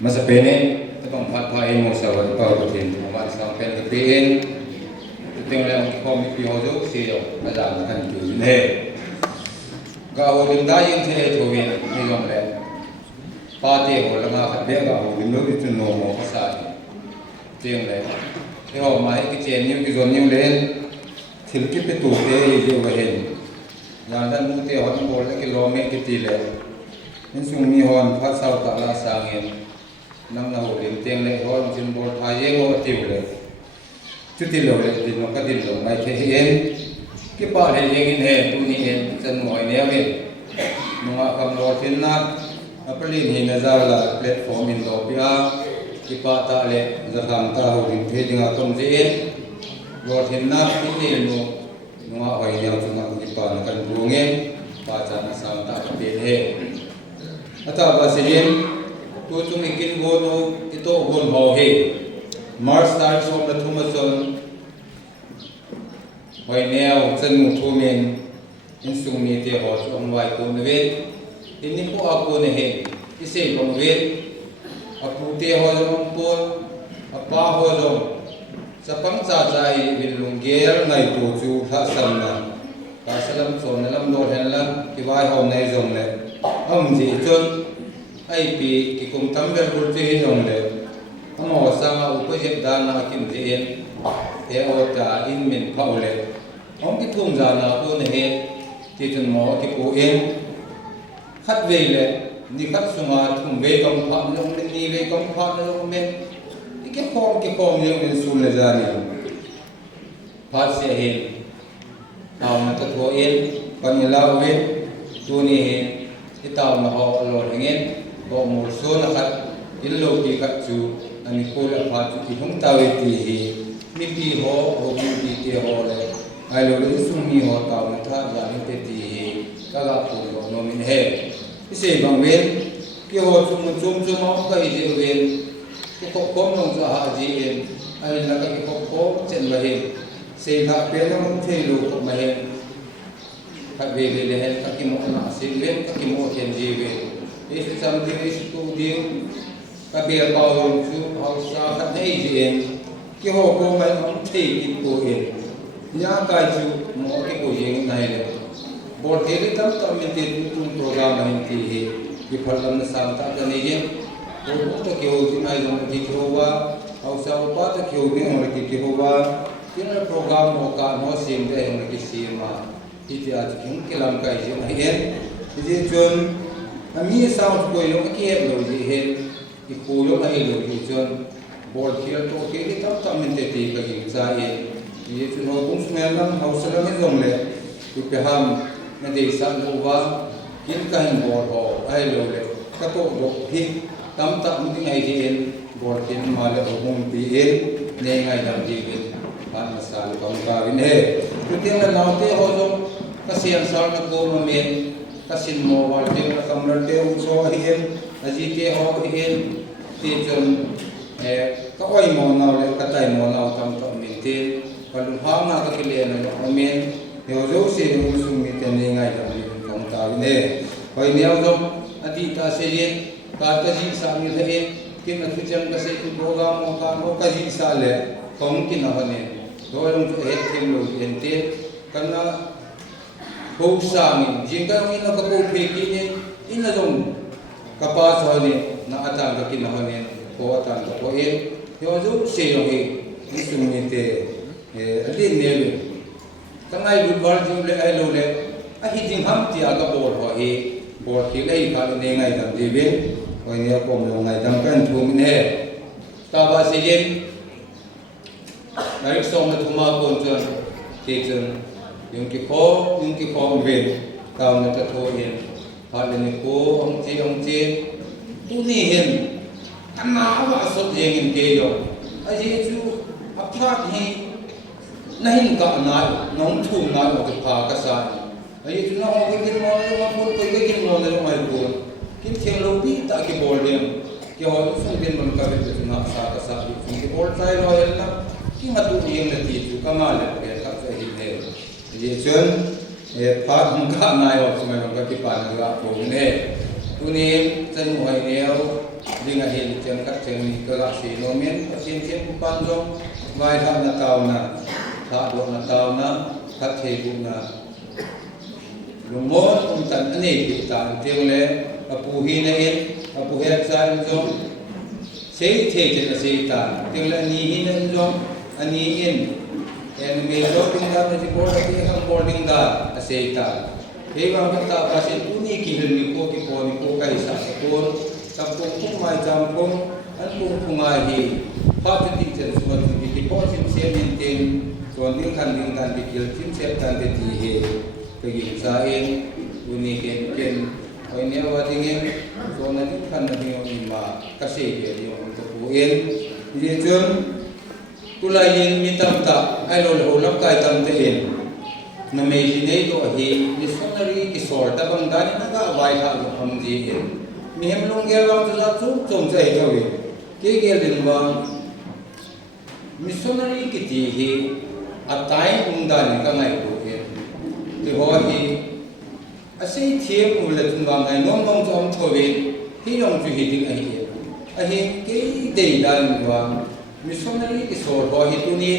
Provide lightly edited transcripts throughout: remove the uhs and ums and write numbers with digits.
masa pene tong phat phai mo sa wa pa ko tin ma sa pen ke pen teng le ko mi pi ho jo si yo ma da na kan tu ne ga ho rin da yin the to wen ni yong le pa te ho la ma khat be ga ho rin lo ki tu no mo ka sa teng le ke ho ma ki chen ni ki zon ni le thil ki pe tu te ye wa hen yan dan mu te ho bol le ki lo me ki ti le nên sung mi hòn phát sau tạ la sang em năm nào điểm tiền lệ hòn trên bồn thái dễ ngộ tiêu lệ chút tiền lệ thì nó có tiền lệ này thế hiện cái bao hệ những hình hệ tu hiện chân mọi nẻo hiện nó cầm lo thiên nát apa lin hình ra là platform in đó bia cái bao tạ lệ giờ làm ta hồ điểm thế nhưng mà không dễ lo thiên nát cái tiền nó hỏi nhau chúng ta cái bao nó cần buông em bao giờ nó sang ta biết hệ ata basilin tu chung ikin gono ito gon ho he mars start from the thumason hoi neo chen mu thu men in sung mi te ho chung wai ko ne ve in ni ko a ko ne he ise ko ve a pu te ho jong pol a pa ho jong sapang cha cha hi bil lung ger ngai tu chu tha sam na ka salam son lam do hen la ki vai ho nei jong le gì chôn ai bị cái công tâm về bút chì nhung đấy ông họ sang ông có dịp đàn nào kiếm tiền thế ở cả in mình phao lệ ông cái thùng già nào cô này thì chừng mỏ cái cô em khát về lệ đi khát xuống à thùng về công phạm luôn mình đi về công phạm luôn mình cái form như mình xuống là ra đi phát sẽ hiện ông nó thật vô em còn như lao về tu này cái tàu mà họ lột nghe họ một số là khách cái lô kỳ khách chủ anh cô là phát thì không tàu thì mi đi họ mi đi họ này ai lô lấy sung mi họ tàu mà thà giả như thì các gặp phụ nó mình hè cái gì bằng bên cái họ chung nó cái gì bên cái cốc cốc nó ra hạ gì em ai là cái cốc cốc trên bờ hình xây tháp bên nó không thấy lô cốc mà hình các về lên các cái món nào xin lên các cái món tiền gì về để xem cái studio các bia bao gồm chú học sao các thấy gì em cái hồ cô mấy không thấy cái cô em nhà cái chú mỗi cái cô em này là bộ thế thì tâm tâm mình tiền tu program này thì cái phần làm sáng tạo cái này chứ cô cũng có kiểu gì này giống cái kiểu qua học sao bắt cái kiểu này hoặc là cái kiểu qua cái là program một cái nó xem để hoặc là cái gì mà thì आज के làm cái gì này hết thì chôn ami sao coi nó cái hết rồi gì hết thì cô nó hay rồi thì chôn bol kia to kia thì tao tao mình thấy cái gì ra hết thì chôn nó cũng nghe lắm học sinh nó giống này thì cái ham nó để sang vô va kiến cái bol họ ai rồi đấy các bộ bộ thì tao tao những ngày gì hết bol kia mà là ở mông tí hết nên ngày làm gì hết bạn mà sao còn cả bên hết cái tiếng là nào thế họ giống kasi ang sal na ko mamin kasi mo wal te na kamlar te so hihen aji te ho hihen te chon ka oi mo na le ka tai mo na tam tam min te kalun ha na ka kile na mamin yo jo se no sum mi te ne ngai da ni kong ta ne hoi neo jom ati ta se ye ka ta ji sa mi the kin na thu chang ka se ku program mo ka ji sa le kong kin na ne do long tu he thêm lo yen te kan na bố sang mình riêng cái ông nó có bố phê kia nên in là dùng các ba cho nên nó ăn tạm cái kia nó nên có ăn tạm có em nhưng giúp xây dựng cái cái sự như thế liên hệ các ngày buổi vào chúng lại ai lâu lại ai hiện chính hâm thì các bộ họ bộ khi lấy cái này ngày làm gì biết rồi nhà cùng là ngày làm cái thu mình hè ta ba xây dựng đại xong là thu ma còn chân thì chân yung cái kho về tao người ta thôi hiện họ là người cô ông chị tu ni hiện anh nào mà xuất hiện những cái đó ai gì chú áp phát hi nahin cả nai nông thu nai một cái phá cái sao ai chú nào cái món nó muốn cái món này mà cô cái thiên lâu bị ta cái bol điểm cái họ cũng bên mình cái việc chúng nó sao cái sao cái bol trái rồi là cái mà tu ni là thì chú cái mà là cái các cái hình ये चुन ये पार हमका नाय हो समय हमका की पार लगा बोलने तूने चन हुई ने ding a hin chen kat chen ni ka ga si no men chin chen pu pan jong vai tha na taw na tha do na taw na khat the bu na lumon tan ani ki ta tiang le apu hi na in apu he san jong sei the chen sei ta tiang le ni hi na jong ani in en me lo tung da ni ko da ki ham boarding da sei ta he wa ka ta pa se tu ni ki hin ni ko kai sa ko tập trung không mai chăm không anh cũng không ai gì phát triển thị trường xuân thì có chính sách nhân tiền còn những thành thị trường chính sách thành thị thì cái gì sao em uni ken hồi nãyว่าที่งี้ตอนนั้นคันนี้มาเกษตรเดียวตัวผู้เองเรียนจนตุลายินมีตำตาไอ้เราเราลับกายตำเองนั่นไม่ใช่ในตัวเองมีส่วนอะไรที่สอดแต่บางด้านนั่นก็ไว้ทางทำดีเองมีเห็นลงแก้วจะรับทุกจงใจเขาเองเกี่ยวกับว่ามีส่วนอะไรที่ที่อัตายอุ้งด้านก็ไม่รู้เองที่ว่าที่อาศัยเทียบอุลตุนบางไงน้องจอมทวีที่น้องจุฮิติงไอเดียไอ้เกี่ยเดียด้านว่ามิสซอนรีที่สอนว่าฮิตุนี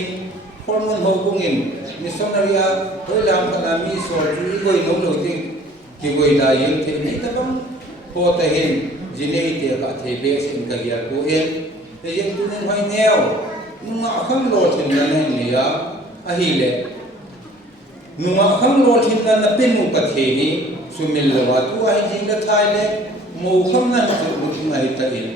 ฟอร์มุนฮูกุงินมิสซอนรีอาเฮ้ยลำขนาดมีสอนจุยกุยน้องลูกที่กี่กุยได้ยังเทนี่แต่บังพอแต่เห็นจีเนติอาเทเบสอินกับยากูเองแต่ยังตุนีไม่แนวนุ่งข้างโลดถึงนั่นเองเนี่ยไอ้เล่นุ่งข้างโลดถึงนั่นเป็นมุกเทนี่สุมิลลวาตัวไอ้จีนละไทยเลยมูข้างนั้นจะมุดมาให้ตาเอง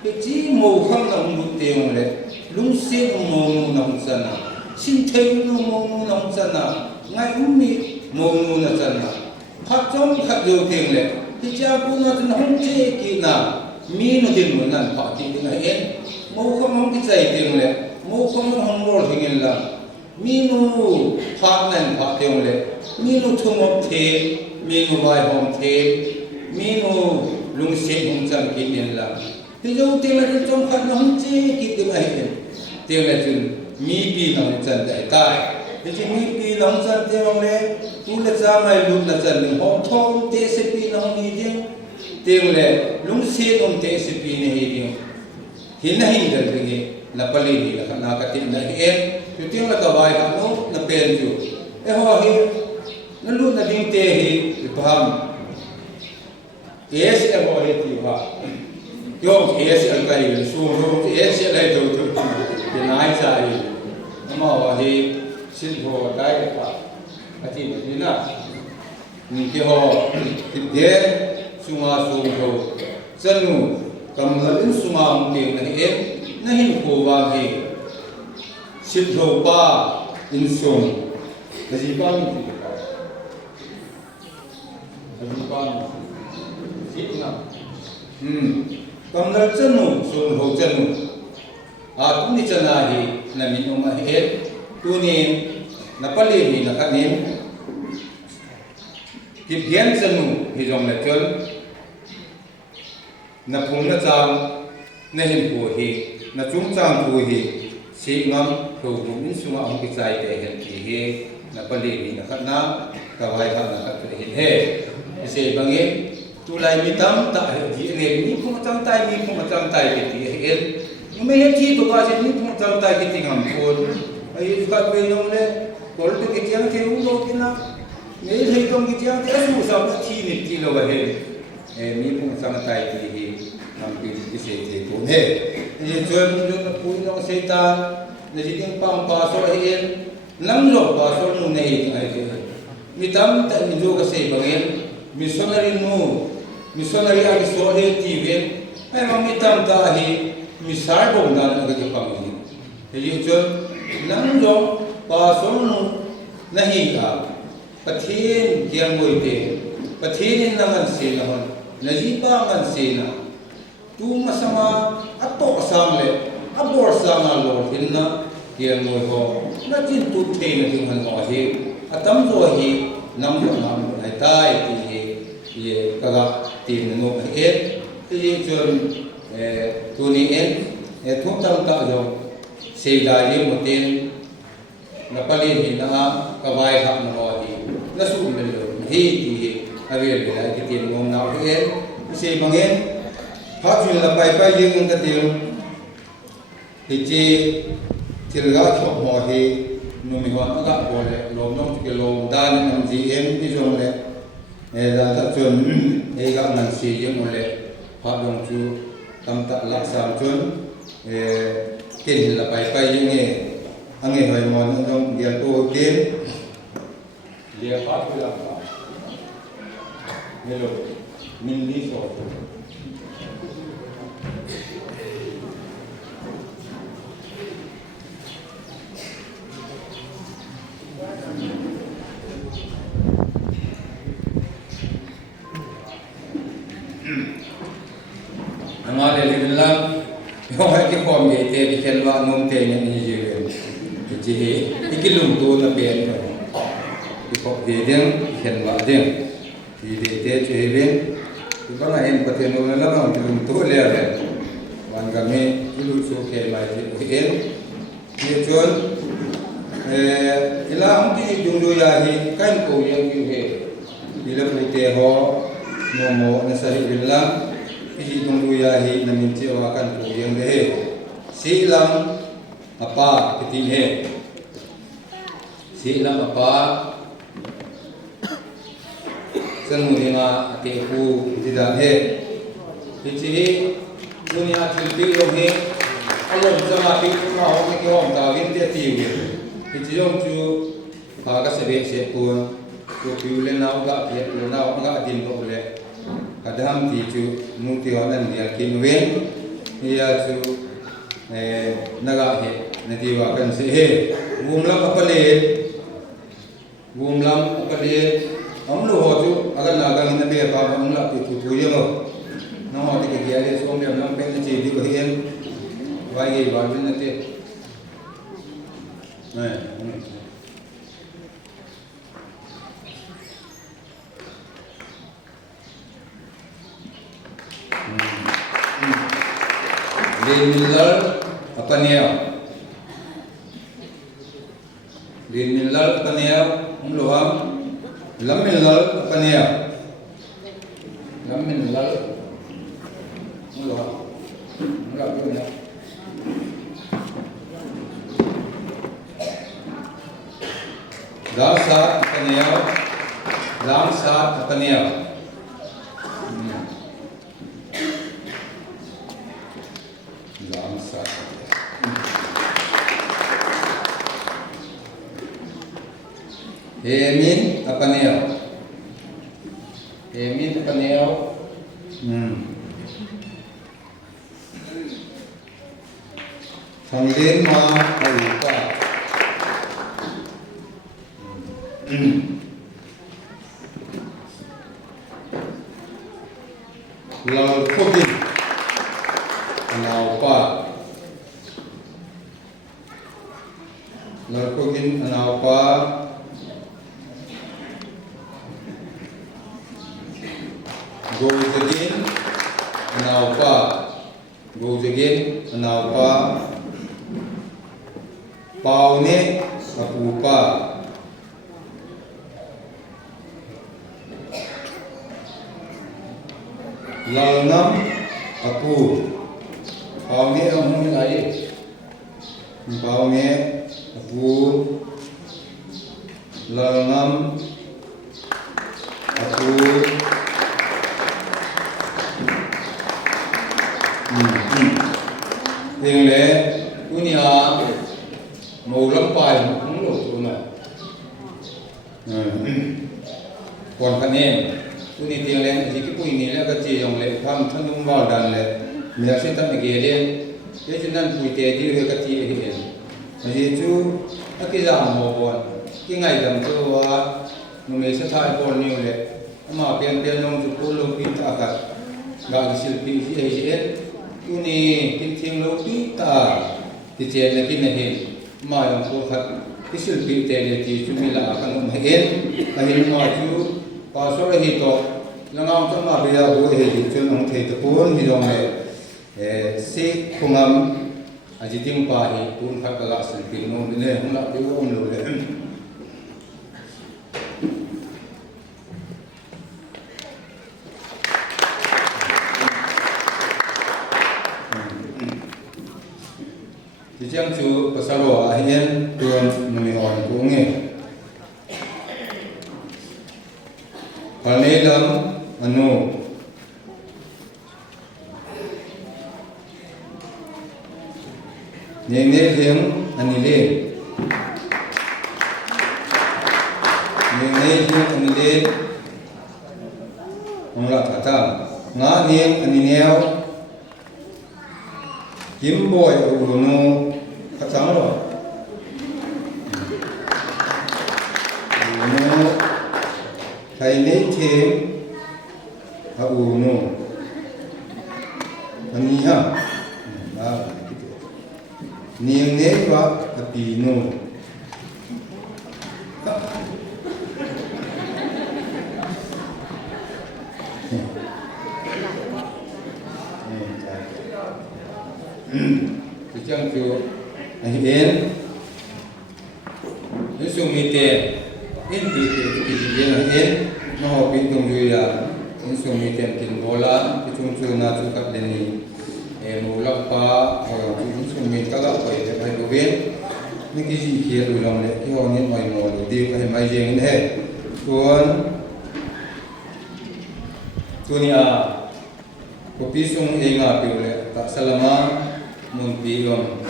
ไอ้จีมูข้างนั้นมุดเตียงเลยลุงเสียงมูน้องจันนะสินเทงมูน้องจันนะไงอุ้มมีมูน้องจันนะพักจอมขัดโยเตียงเลยที่จะพูดว่าจะน้องเจ๊กินนะมีนดินเหมือนนั้นพักที่นี่เองมูข้างนั้นที่ใจเตียงเลยมูข้างนั้นห้องรอถึงเงินละมีนูพักนั้นพักเตียงเลยมีนูทุ่มเทมีนูไว้ห้องเทมีนูลุงเสียงของจันกินเงินละที่เราเตียงเลยจงขัดน้องเจ๊กินได้ไหมเตียงเลยจึงมีปีน้องจันได้ตายที่จะมีปีน้องจันเตียงเลยตุลจาไม่ลุกนะจันหนึ่งห้องทองเตะสิปีน้องนี่เดียวเตียงเลยลุงเสียงเตะสิปีนี่เดียวหินหินเดินไปงี้นับปลีนี่ละขณะกตินเองจุดที่เรากวายกันโน้นับเป็นอยู่หัวหินนั่นรู้นับดิ้งเตะหินพามเอสหัวหินที่ว่าโยมเอสอะไรสูงรูเอสอะไรตัวเป็นนายใจนั่นมาว่าหินสินโหได้กว่าอาทิตย์นี้นะที่หัวที่เดียสุมาสูงรูสนุกกำลังสุมาอุเทนเองนั่นหินโควาหินสิทธิ์โลปาอินทรงแต่จีบามีที่จีบามีสิทธิ์นะกำลังจะนุ่งส่งโลจะนุ่งตุนี่จะน่าหินั่นมีน้องมาเห็นตุนี่นับปลีหินักนี้ที่เพียงจะนุ่งหิจงเล็กจนนับพงนับจางนั่นหินโคหินับจุ่มจางโคหิสิ่งนั้นถูกมุ่งสู่อังกฤษใจแต่เห็นที่เหนับปลีหินักนั้นกวายขันนักเห็นเหเสียบางอย่างตุลายมีตั้มตาที่เรียนมีผู้จังใจมีผู้จังใจที่เห็นยังไม่เห็นที่ตัวก็จะมีผู้จังใจที่งามคนไอ้ก็เป็นยงเลยคนที่กิจยังที่รู้โลกินะไม่ใช่ต้องกิจยังที่รู้สาวที่นิดที่เราเห็นมีผู้จังใจที่นำไปพิเศษที่ผมเห็นนี่จนผู้น้องเสตาในที่นี้ปั๊มปาสโลเห็นนั่งหลบปาสโลนู่นนี่ไอ้ที่มีตั้มแต่มีโยกเสบางอย่างมิสซอนนารีนูมิสซอนนารีอากิโซเฮทีเวนไอ้บางมิตามตาฮีมิสารบงดานอะไรก็ปังฮีเฮียจนนั่งลงปาสนุนั่งฮีกาปะเทียนเกียงมวยเตปะเทียนนั่งมันเสนาฮอนนาจีบ้ามันเสนาตูมาสมาอัตโตสามเลอับบอร์สามนาโลหินนะเกียงมวยฮอนาจินตุเทนถึงหันหัวฮีอัตมโซฮีน้ำมันน้ำให้ตายที่เย่กระตีนนกเอ็ดที่จนตัวนี้เอ็ดทุกตั้งตาจงเสียดายมุตินนับปลีหินากวายขับนอฮีนั่นสุดเลยฮีที่อเวลเวลาที่ตีนงงนาเอ็ดเสียบางเอ็ด phát triển là phải dương cái tiếng thì chỉ gác chọc họ thì người mình hoàn gác bỏ lệ lồng nông cái lồng đan làm gì em đi dùng lệ là thật chuẩn gác làm gì dương một lệ phát động chú tâm tạ lạc sam chuẩn kinh là phải dương nghe anh nghe hỏi mòn trong việc tôi kiến dia phát huy làm hello mình đi rồi Angale lilang yung ay kikom ite dikelwa nung te ni jiwen jihe ikilum tu na pen ko ikop dedeng dikelwa deng di te jiwen ko na en pateno na lang kilum tu le le wan game kilu so ke mai en ye chon ila am ti jungdo ya hi kan ko yang yu he ila pute ho mo na sa lilang Iji tunggu ya hi namin siya akan kuyang dehe silang apa ketinghe silang apa senuri nga ateku tidak he iji dunia cilpi yong he alom sama piku mau ke hom tawin dia tiwi iji yong cu kaga sebe sepun ku piulen nau ga piet nau ga din ko le kadang tiju muti orang dia kinwen ia tu naga he nanti wakan sih gumlam apa le amlo hoju agar naga ini dia apa amla itu tujuh lo nama tiga dia le som dia amlam pen jadi bagian bagi bagian nanti Dinilal apa niya? Dinilal apa niya? Umluham lamilal apa niya? Lamilal umluham umluham niya. Langsa apa niya? Langsa apa niya? Emin apa niya? Emin apa niya? Tanglin ma alupa. Lal kogin anaupa. Lal kogin anaupa. Gojagin anaupa paune apupa lalnam apu paune amun ai paune apu lalnam apu Tiếng lệ Uni à màu lắm bài không lộ chỗ này còn khăn em Uni tiếng lệ thì cái bụi này là cái gì dòng lệ thăm thân đúng vào đàn lệ mình sẽ tâm này ghé lên thế cho nên bụi tè đi về cái gì hiện thì chú cái giảm màu còn cái ngày giảm cho mình sẽ thay còn nhiều lệ mà bên nông chúng tôi luôn bị tạ cả gạo silpi gì hết Uni kinting lo pita ti chen na kinahin ma yang ko khat ti silpi te le ti chumila kan hen ahin ma chu pa so hi to langaw to ma bia ho he chun ong the to pun hi dong le si khungam ajitim pa hi pun khat ka silpi no ne hong la ti om lo le thì chẳng chú pasalo a hiền tuần nami on cũng nghe Palne lam anu Nene hieng anile Nene hieng anile Ongla thata Nga hieng anineo Kim boy unu Kacang lo Unu Thầy nấy thêm ở unu anh ha niềng nấy và pinu thì chẳng chịu anh yên những sung mi tiền yên thì yên anh yên nó học bên công việc là những sung mi tiền tiền bola cái chung chung na chung cắt đền đi em lắp pa hoặc những sung mi các loại phải phải đồ bên những cái gì kia rồi lòng đấy cái họ những mọi mồi đầu tiên phải mai riêng như thế tunia kopi sung enga piule tak salama mun piom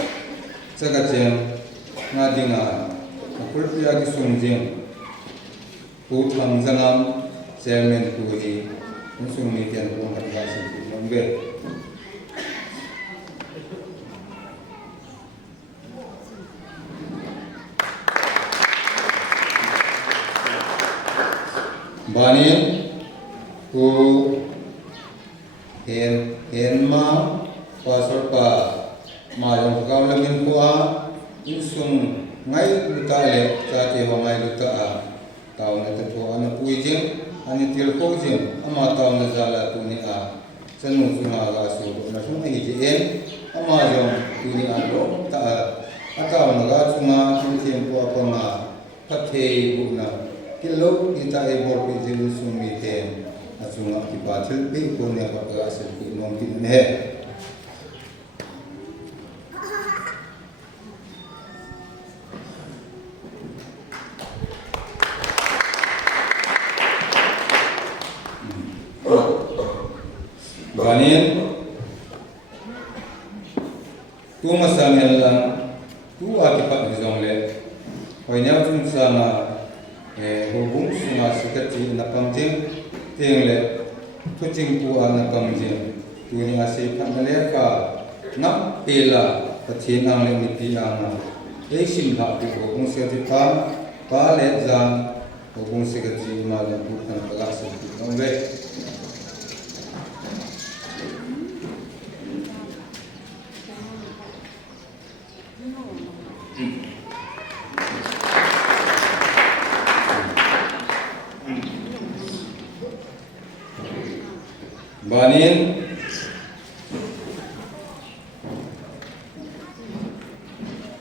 sagajem ngadinga kulpia ki sung jing pu thang zanam chairman tu hi sung mi tian ko hat ga sin pu nombe banin ku hen ma pasal pa ma yang kau lamin kuah insung ngai luta le ta te ho ngai luta a tau na te tho ana pui jing ani til ko jing ama tau na zala tu ni a sanu sunga ga su na sung ai ji en ama jong tu ni a lo ta a tau na ga sunga thim thim ko ko ma phat the bu na kilo kita e bor pe jing sung mi ten asunga ki pa thil pe ko ne ka ga se ku nom tin ne banin tu masangel lang tu akipat nizong le hoinya chung sana hubung sunga sikati na pamjing tiang le tuching pu ana pamjing tu ni ase phamale ka nak pela pathin ang le ni pi ang e sim ha pi hubung sikati pa le jang hubung sikati ma le pu kan pala se nong le banin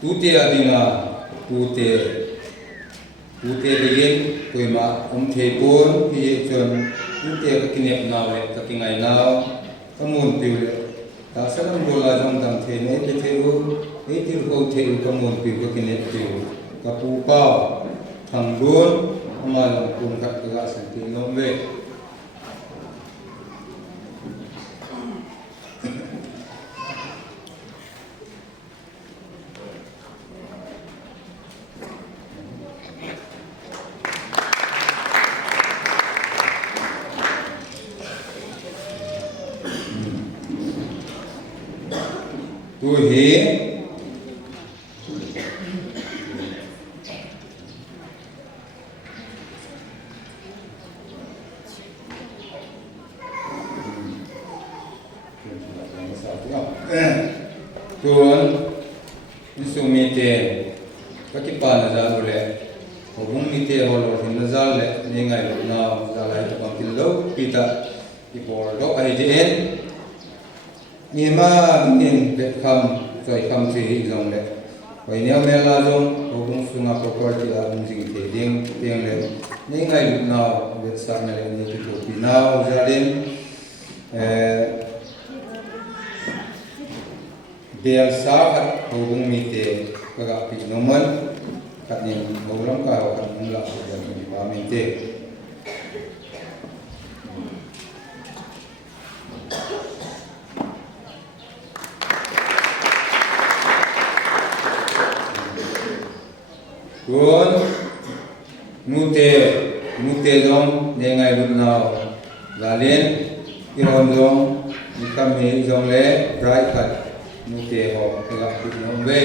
tute adinga tute begin kuima the pon hi chon tute ka kinep naw le ka kingai naw kamun piule ta salam bola jong dam the ne te theu e tir ko theu kamun pi ka kinep theu ka pu pa thang don ama long kun khat ka san ti nom ve tu hi tuan isung mite kakipan na ule hubung mite holo hin nazal le ningai na zalai to pamtillo pita ipor do ai den ni ma nin be kham choi kham chi jong le hoi neo me la jong hubung sunga property a jing te ding tiang le ningai na be sa na le ni to pinao jalen bel sa khat hobung mi te kaga pi noman khat ni holam ka ho khat la ko ya ni pa mi te Kun mute dong nengai lut nau lalin iron dong ikam he dong le bright khat mute ho kaga pi nom ve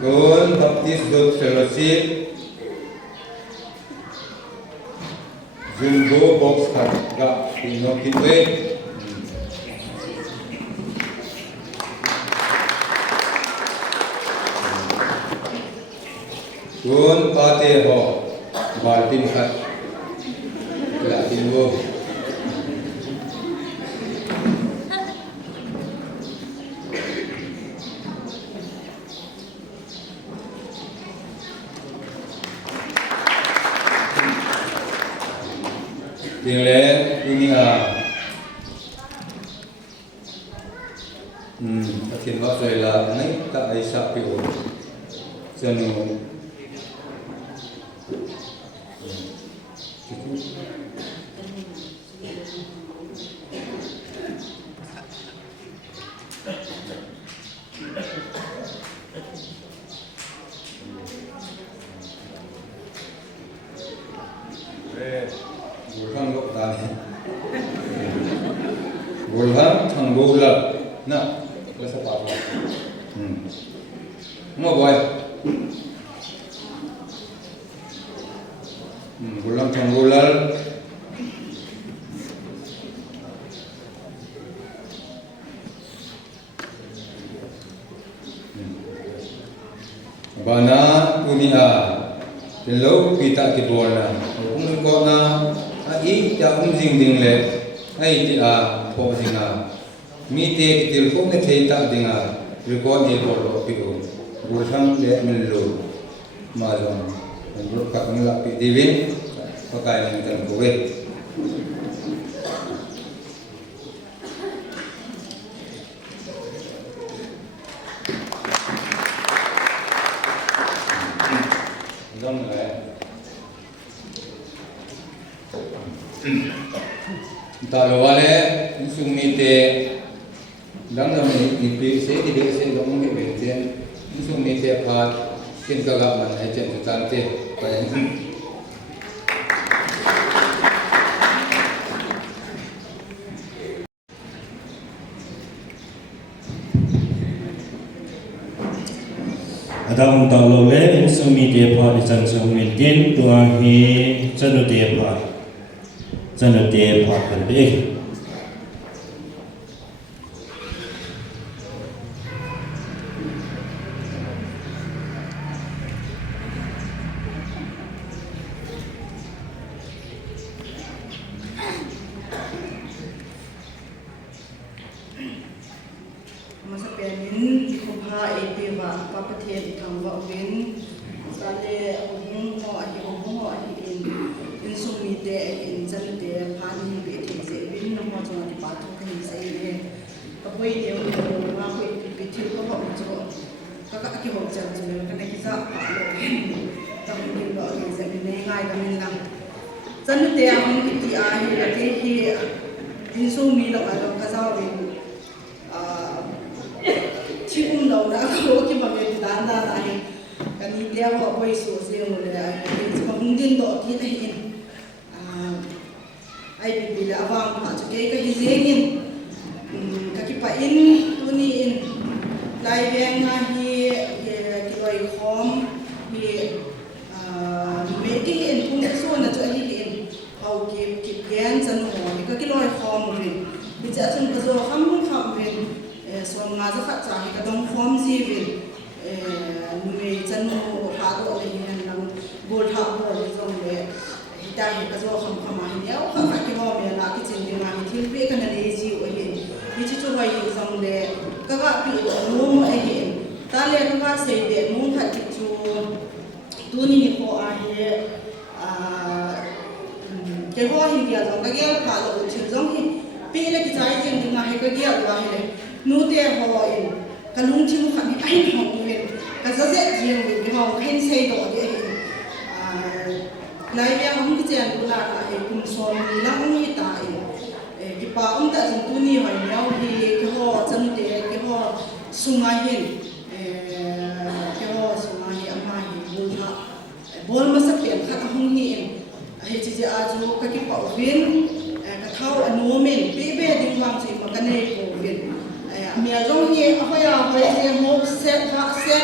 Kun Baptist Youth Fellowship Jumbo box khat ga pi nom pi ve Kun pate ho baltin khat la tin wo Tiếng lẽ ini akin ba sai la nai ta ai sa pi o janu Bulhang lok tani Bulhang thang bola na la sa pa mo boy Bulhang thang bola bana punia Hello, kita ti bola. Kung ko na ai ta jing ding le ai ti po dinga. Mi te ti ko ne thei ta dinga. Record ni ko pi ko. Bulhang le min lo. Ma lo. Bro ka ng la pi divin. Pakai ng tan ko we. Talo wale sumite dang dang ipi se di se dong me beten sumite phat kin ka ga man ai chen tan te pa Adam talo le sumite phat chan sumite tua hi chanute phat Chanute phat kan be masa pianin kubha epiwa papathe thangwa win sale ohung ho ahi in sumite in chanute phani be these win no mo chona pa thu kani sai le kapoi de ma ko pi thi ko ho cho ka ki ho chan chune ka ne ki sa pa lo tam ni lo ni se ne ngai ka min na chanute ang ki a hi la ke hi in sumi lo ka za win Chim đâu đã có cái bằng việc đàn ra này cái đi đeo họ quay số riêng rồi là cái bằng điên độ thì này ai bị là vàng họ cho cái riêng in cái pain tu ni in lai veng hi cái loài khom hi mấy cái in cũng số là cho hi in hậu cái gen chân hồ cái loài khom rồi bây giờ chúng ta做khăm về so nga za khat cha ka dong form ji vin me chan mo ha do le han nam bol ha bo le zong le hita hi ka zo kham khama hi ne o kha ki ho me la ki chen de ma hi thil pe ka na le ji o hi hi chi chu wai zong le ka ga pi no mo e hi ta le ka se de mo kha ki chu tu ni ho a hi cái hoa hình kia giống cái kia phá lộ chiều giống thì pi là cái trái riêng thì mà hay cái kia là hay nô tè hoa in cái lung chiu khăn cái anh hồng về cái rất dễ riêng về cái hồng khen xây đồ thì lại bây giờ không cái chuyện là cái cùng xóm thì nó không như tại cái bà ông ta dùng tu ni hỏi nhau thì cái hoa chân thế cái hoa sung ai hin cái hoa sung ai âm ai hin bùn hạ bol mà sắp biển khát không hiền hay chỉ là dù cái bảo viên cái thao anh mua mình bé bé đi vang gì mà cái này bảo viên mẹ giống như hỏi gì một set vác set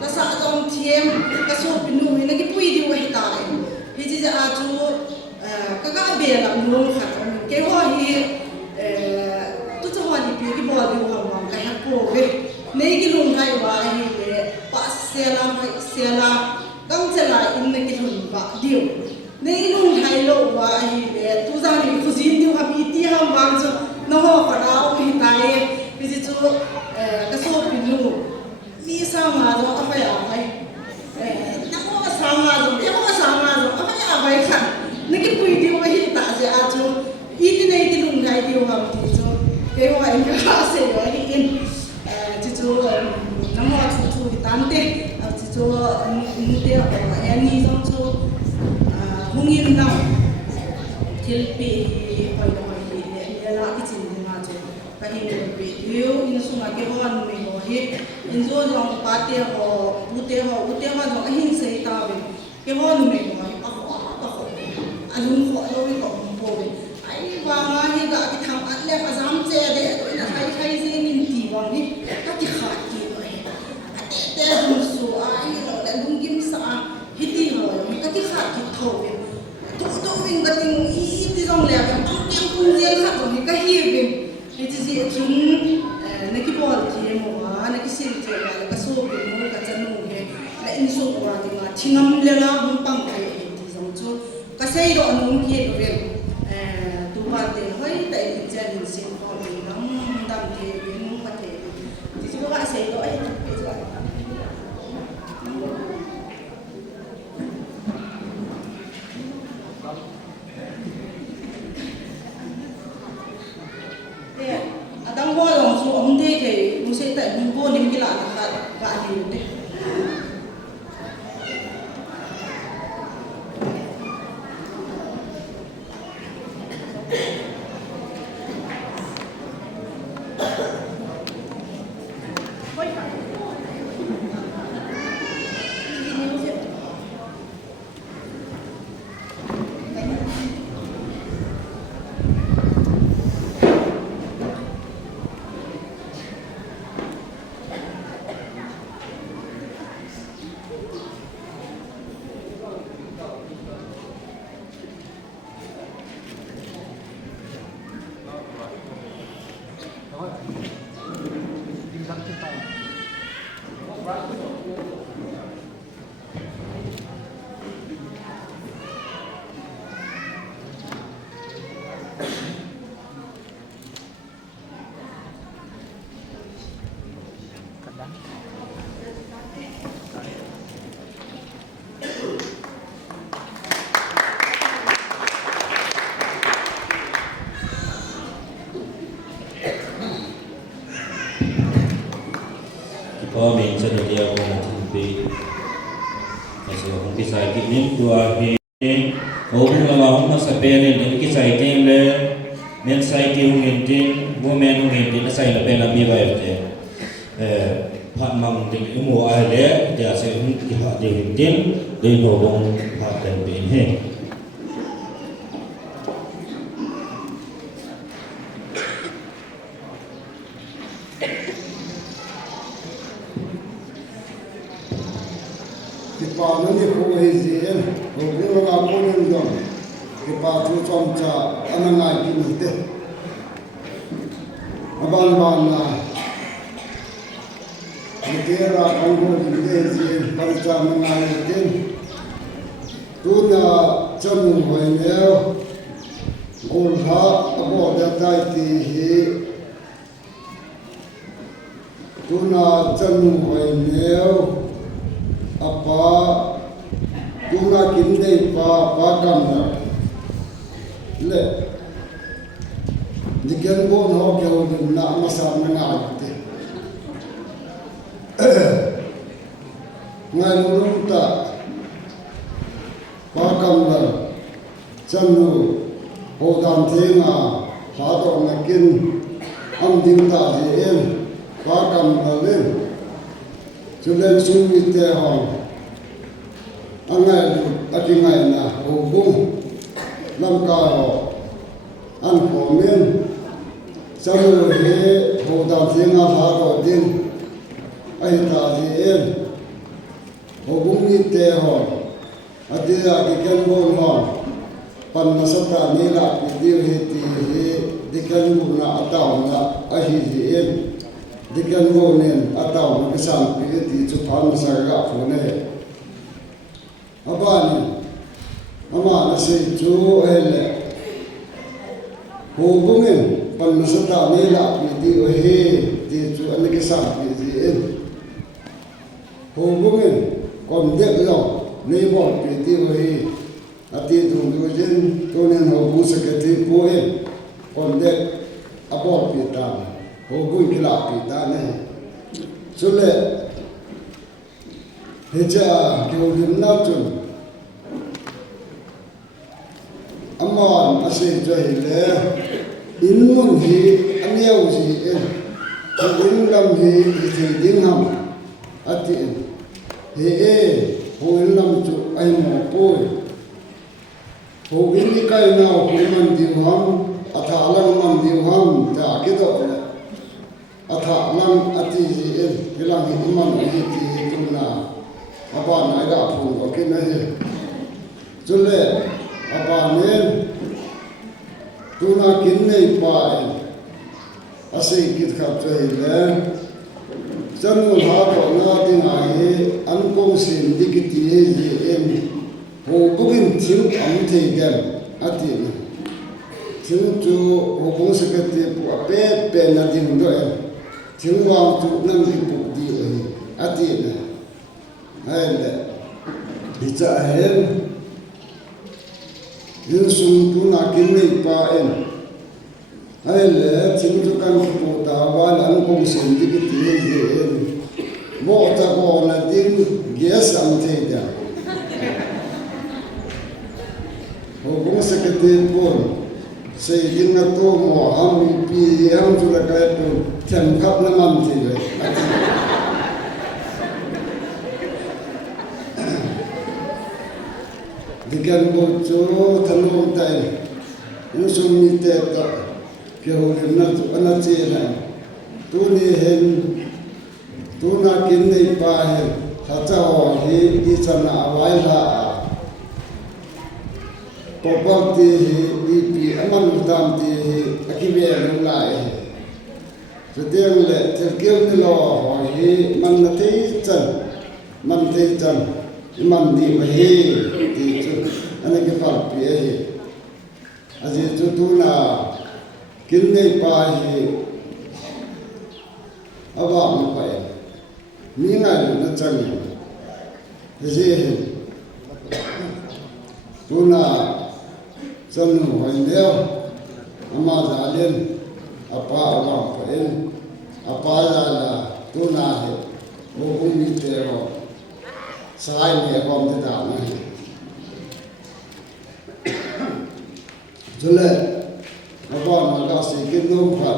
cái sao giống thêm cái số pin nuôi nó cái bụi đi vậy ta hay chỉ là dù cái bé làm luôn khát cái hoa hi tôi cho hoa đi cái bảo đi vang cái hạt bồ về này cái luôn hay vào hi pas xe la đang chơi lại in cái luôn vào điều này luôn hay lộ vào hi tu ra đi khu diện điều hấp ít ham vang cho nó hoa cả đào cái tai ví dụ cái số pin luôn đi sao mà rồi phải à phải nó có sao mà rồi phải à phải khăn này cái bụi điều hi ta sẽ à cho ít này cái luôn hay điều hấp thì cho cái hoa anh cả sẽ rồi hi in cho nó hoa chú tan tê cho nute anh đi xong cho hung yên nào til pi hỏi đi là cái chuyện mà cho cái hình bị yếu in xuống cái hoa mình có hết in rồi trong bát tê họ bút tê họ trong cái hình xây tao về cái hoa mình có anh không khỏi lôi còn bồi ai vào ngay cái thằng ăn lẹ mà dám che để tôi là hay gì mình tỉ vào đi các cái khát gì vậy tê hùng số ai nó lại đúng kim sa hết đi rồi các cái khát gì thầu về tôi mình cái tình ý thì dòng lẹ cái em cũng riêng khát rồi cái hiệp về thì chỉ chúng này cái bò thì mà này cái xin thì là cái số về nó cái chân nó về lại in số qua thì mà chỉ ngâm lên là không bằng cái thì dòng cho cái xây độ nông nghiệp về tu ban để hơi tại gia đình sinh con mình nó đam thì biến có thể thì chúng ta xây độ ấy đang qua dòng số ông thế thì cũng sẽ tại vùng vô những cái lạ vạn điều đấy có mình sẽ được điều của một thành viên để sử dụng cái sai kỹ năng của hệ ông là ông nó sẽ bên nên cái sai tên là nên sai kỹ năng tên woman năng tên nó sai là bên là như vậy thế phát mang tính cái mùa ai lẽ thì sẽ không cái hạt điều tên để nổ bông hạt thành viên hết cái bà nó đi không hay gì em, rồi cái nó làm con em rồi, cái bà chú trong trà anh lại cái gì thế, ban là cái kia là ông có gì thế gì, ban trà anh lại cái, tu là chân hồi nêu, ôn hạ, bỏ ra tay thì tu là chân hồi nêu apa kuna kinde pa kam na le diken bon ho ke ho na ma sa na nga te ngai lu ta pa kam la chan nu ho dan the nga ha do na kin am dim ta ji en pa kam la len chu len su mi te hong angai lu atingai na ho bung lam ka ho an ko men chan nu he ho dan the nga ha do din ai ta ji en ho bung mi te hong adia diken bon ho pan na sata ni la di he ti he diken bu na ataw na a hi ji en diken bo nen ataw na san pi ti chu phan sa ga phu ne abani ama na se chu ele ho bungen pan na sata ni la di he ti chu an ke san pi ji en ho bungen kon de lo nei bo pi ti he ati dung du jin to nen ho bu sa ke ti po e kon de a bo pi ta ho bu ki la pi ta ne so le he cha ke ho lim na chun amon ase jo hi le in mun hi aniau ji e in lam hi ti ding ham ati he e ho in lam chu ai mo po ho bin ni kai na ho man di ham atha lang man di ham ta ke do atha lang ati ji en hilang hi man hi ti tu na aba na ga phu ko ke na he chule aba men tu na kin nei pa en ase kit kha chai le chanu ha ko na ding a he an ko sin dikiti he ji en ho bugin thil am thei gam ati thil chu ho bung se ka ti pu a pe na ding do en thil wang chu nam di pu di ati na ai le di cha hen yin sum tu na kin nei pa en ai le thil chu kan pu ta wal an ko sin dikiti he ji en mo ta ko na ding ges am thei gam Hubung seketin pun sehingga na to mo ham pi ham sudah kaya tu tempat naman tiga. Dikan bojo tanung tay Yusuf mite tak kehulim na tu anak cilan tu ni hen tu nak kini pahen saja wahi di sana awal la Popok ti ipi aman utam ti akibe ang lai. Setiang le terkiu ni lo hi man na tei chan man di wahi ti chu ane ke fal pi hi. Aji chu tu na kinne pa hi aba ma pa ni ngai na chan ji tu na chân hồi neo ama zalin apa awam pain apa zala tu na he wo mi te ro sai ne kom te da na jule apa ma ga se kin no pha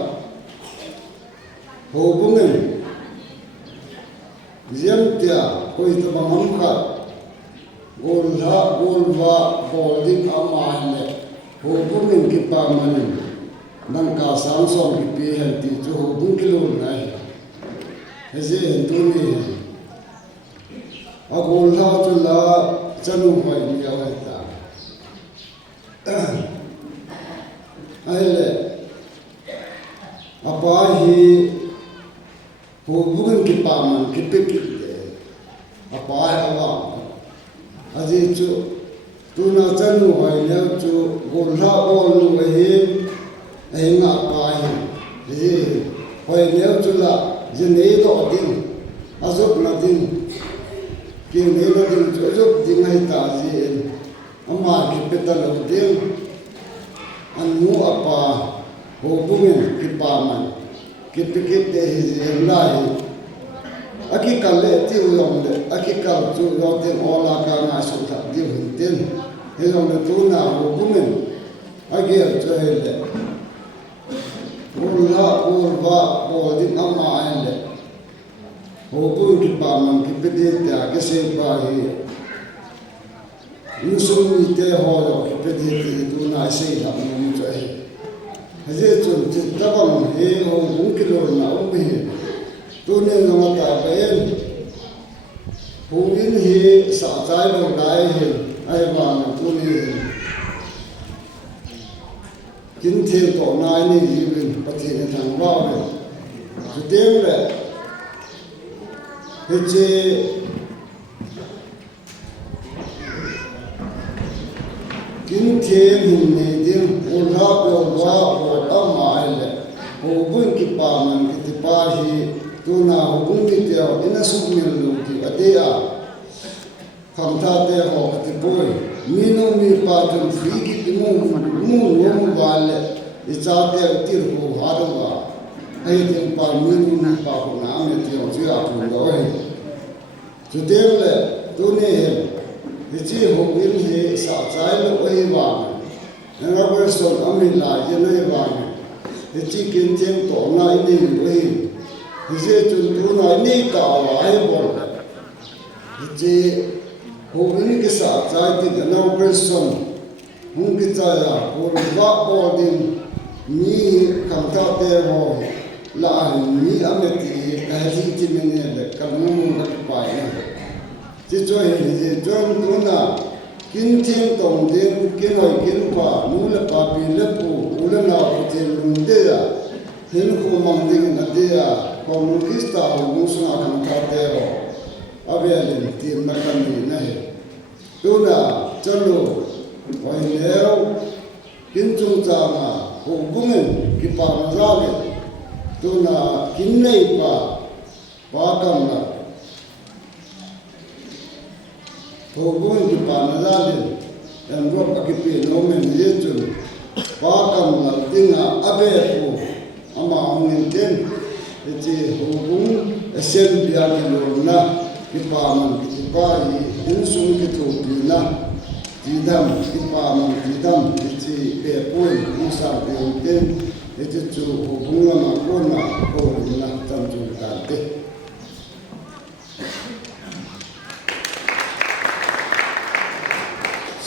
ho bungen ziam tia koi to bangam kha golha golwa bolding ama ne ho bumin ki pa manin nang ka sang som ki pe han ti chu ho bung kilo nai he je tu ni a golha chu la chanu mai ni ya ta ai le apa hi ho bumin ki pa man ki pe ki apa ai awa aji chu tu na chanu hai le chu golha bol nu hi ai nga pa hi ji hoi le chu la je nei do din azop na din ki nei do din chu azop din hai ta ji ama ki petal din an mu apa ho bungin ki pa man ki pikit de hi lai aki kalle ti uyong de aki kal chu yo te ola ka na su tha di hun tin he yong de tu na ho bungin agi cho he de ulla urva bo din amma an de ho bung ki pa man ki pikit de agi se pa hi Yusuf ni te ho yo pedi te tu na sei la mu cho he haje chun ti tabam he ho un kilo na um he tu ne no ta ben hu in he sa chai lo dai he ai ba na tu ne kin the to na ni ji bin pa thi ne thang wa le tu te le he che Kin thiên hình này tiếng ôn ra biểu hóa của âm mãi lệ hồ vun ki pa man ki pa hi tu na hồ vun ki teo ina suk mil lu ki ade a kham tha te ho ki boy mi no mi pa tu free ki mu no wa le I cha te tir ko ha do wa ai tiếng pa mi no na pa ko na me teo chi a tu do ai tu te le tu ne Vì chỉ hồng yên thì xã trái lúc ấy vàng nên nó bây giờ ông mình lại cho nó vàng thì chỉ kiến thêm tổ này đi ấy thì chỉ chúng tôi nói đi tạo lại một thì chỉ hồng yên cái xã trái thì nó bây giờ không cái trái à hồng vác bỏ đi mi cầm thao tê hồ là mi âm thì cái gì thì mình là cầm nó cái bài này chỉ cho hình gì cho tôi là kinh thiên tổng điện kinh hỏi kinh quả nú là bà bì là phụ nú là nào có thể luôn đấy à hiện khu mang điện là đấy à còn nú ít tao nú xuống ăn cà phê rồi à bây giờ tiền là cần gì này tôi là cho nó hỏi nếu kinh trung gia mà hộ cung cái bằng ra đấy tôi là kinh này bà cầm là hồ bún ki pa na la le en ro ka ki pe no men ye chun pa kam la tinga abe ko ama ongin ten ti hồ bún sen bia ki lo na ki pa man ki pa yi in sum ki thu pi na ti dam ki pa man ti dam ti pe poi mu sa pe ten ti chu hồ bún la ma ko na tam chu ka te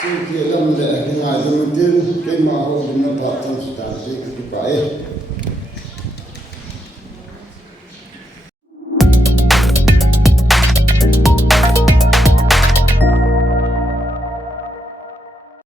Khi làm lễ ngày đầu tiên cái mà hồ nó bảo tâm sự tàn cái cái